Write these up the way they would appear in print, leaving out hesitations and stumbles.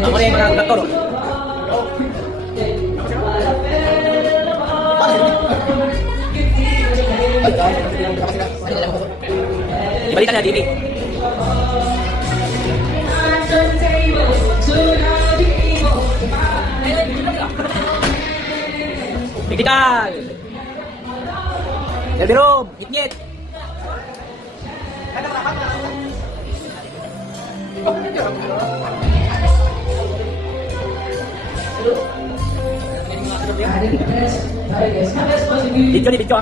Ako na yung toro. Ibalikan na, Dini. Bigtikan! Delbirom! Ngit-ngit! Video ni video.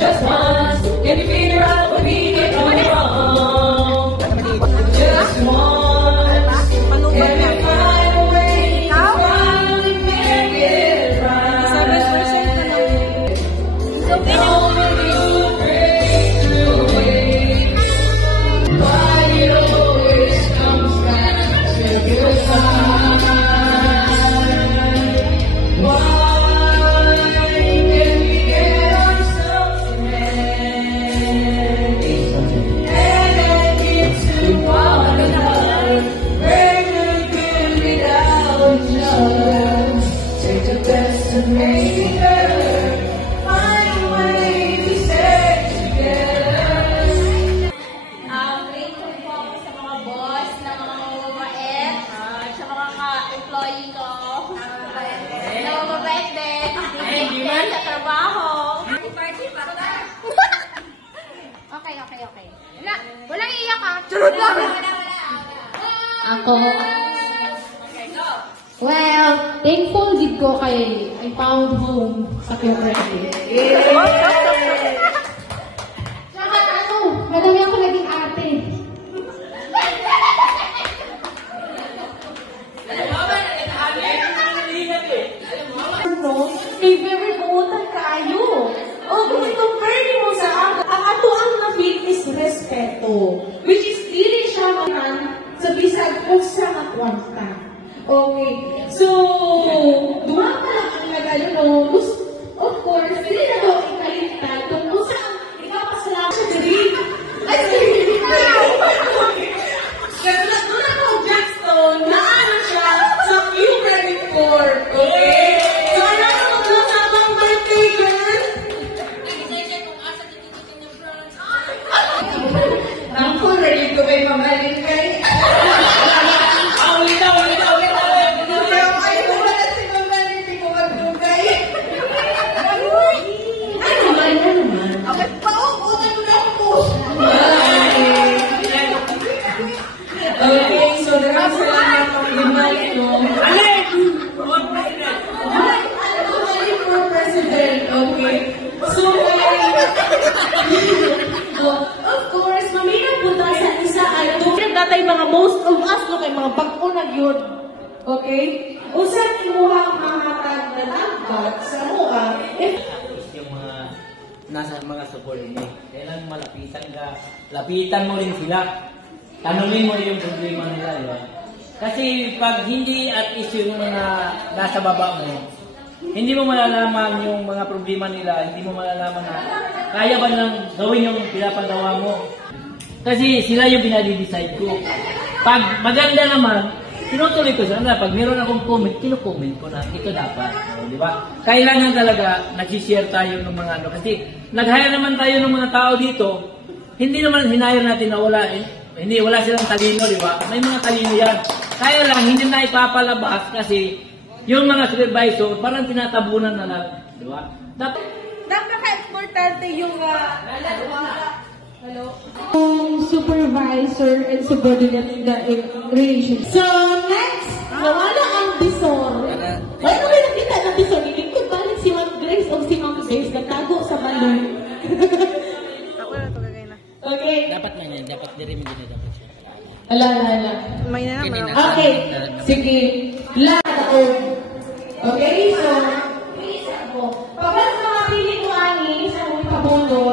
Just once, can you figure out what we did wrong? Just once, can we find a way to finally make it right? Nobody will break through it. Why it always comes back to goodbye? Why can we get ourselves ready and get to one another? We're good without each other. Take the best and make it better. Find a way to stay together. Grateful po ako sa mga boss, na mga mababait, sa mga ka-employee ko. Na mababait din. Din sa trabaho. Okay. Walang iiyak ha. Charot lang. Ako. Well, thankful din ko kay I found home sa Purity. Tsaka madami ako naging ate. May very buutan kayo. O, kung i-compare mo sa ang ato ang na-feel is respeto. Which is, dili siya sa bisag o sa makwanta. Okay. So, duha ka lang ang nagano, of course, dili na to ikalimtan kung saan ipapasalamat sa diri. Ay, dili na! Kaya doon ako, Jackson, naano siya sa Q-Credit Court. Okay? So, ano ako doon sa abang birthday, girl? Naku, ready ko ba yung mamaling kay? Ulit. Ay, wala si mamaling, hindi ko magdugay. Ano naman? Okay, pauutan mo na ako. Okay, so maraming salamat ang gimali, no? For President, okay? So, of course, mamina punta sa isa ay datay mga most of us, no, kay mga pag-unag yun. Okay? Usan imuhang mahatag na dapat sa mua, Yung mga nasa mga support mo. Kailan lapitan mo rin sila. Tanungin mo yung problema nila, di ba? Kasi pag hindi at issue yung mga nasa baba mo, hindi mo malalaman yung mga problema nila, hindi mo malalaman na kaya ba nang gawin yung pinapagawa mo. Kasi sila yung pinadi-decide ko. Pag maganda naman, tinutuloy ko sana, pag meron akong comment, kino-comment ko na, ito dapat. Di ba? Kailangan talaga, nag-share tayo ng mga ano. Kasi, nag-hire naman tayo ng mga tao dito, hindi naman hinire natin na wala hindi, wala silang talino, di ba? May mga talino yan. Kaya lang, hindi na ipapalabas kasi yung mga supervisor, parang tinatabunan na lang. Di ba? Napaka-importante yung Supervisor and subordinate relation. So, next, nawala ang bisor. Ano ba nakita ng bisor? Hindi ko balik si Ma'am Grace o si Ma'am Grace nagtago sa balon. Ako na ito gagawin na. Okay. Dapat man yan, dapat diri mo din dapat siya. Ala. May na naman ako. Okay. Sige. Lahat. Okay, so, pagkat sa mga pili ko, Ani, sa mga kabondo,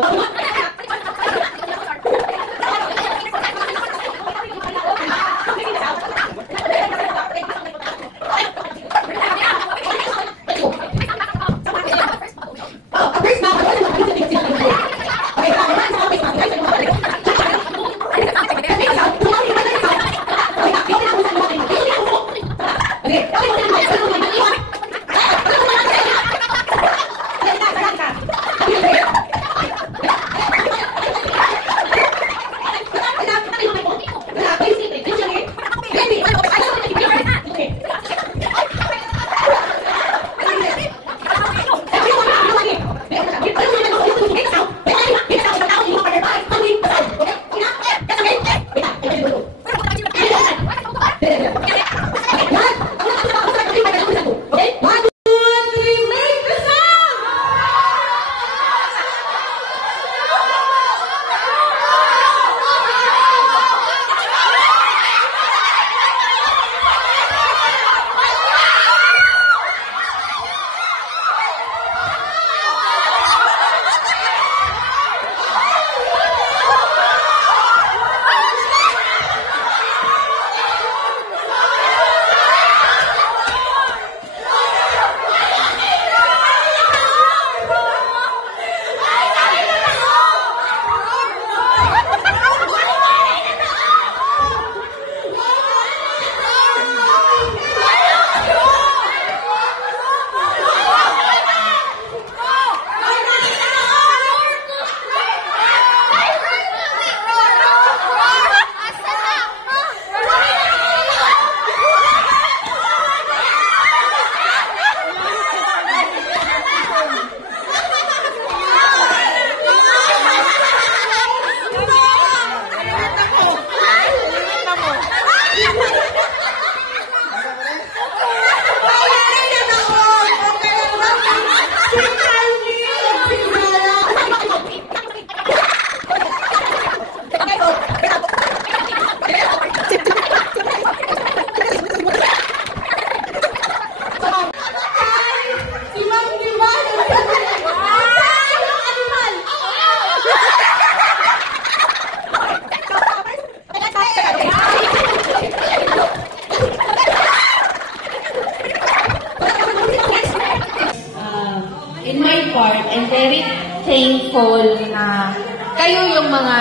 in my part, I'm very thankful na kayo yung mga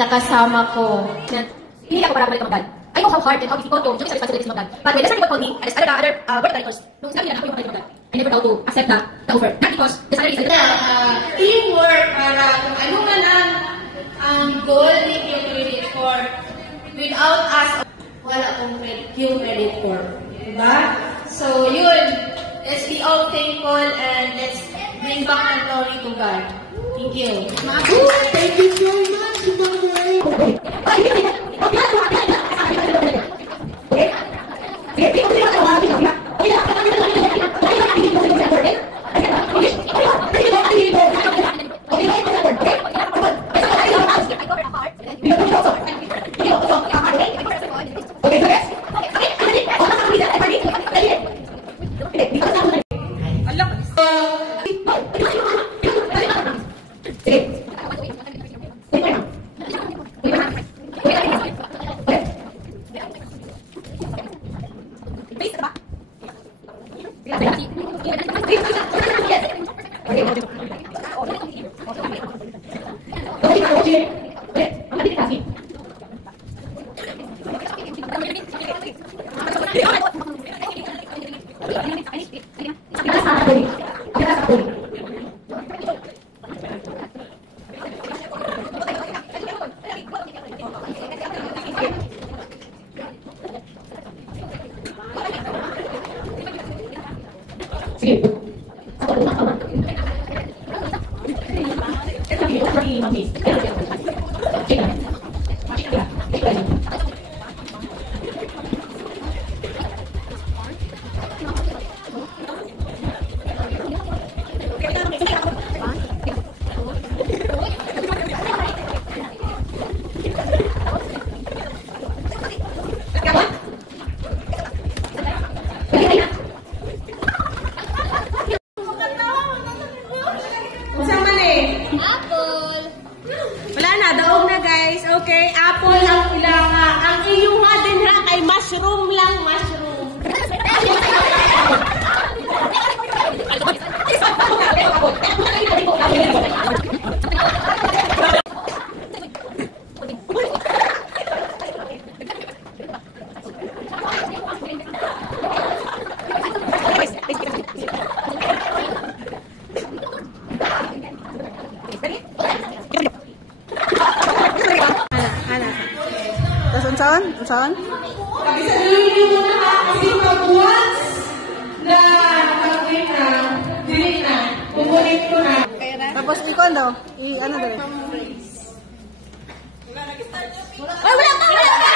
nakasama ko. Hindi ako para balik magdan. I know how hard and how difficult to join sa responsibilities magdan. But when the salary called me, and as other board directors, nung sinabi nila na ako yung magdan, I never thought to accept the offer. Not because the salary is Teamwork para kung ano man ang goal ni Q-Credit for without us, wala akong Q-Credit for. Diba? So, yun. Let's be all thankful and let's bring back the glory to God. Thank you. thank you so much, Mother. Unsang mali? Apple. Wala na, daog na guys. Okay, apple ang ilanga. Ang inyuha din ha ay mushroom lang, mushroom. Tapos unsaon? Unsaon? Sabihin niyo muna ha, kasi pag-once na pag-win na, delete na, pumunit ko na. Tapos ikon daw. Ano daw? Ay, wala pa!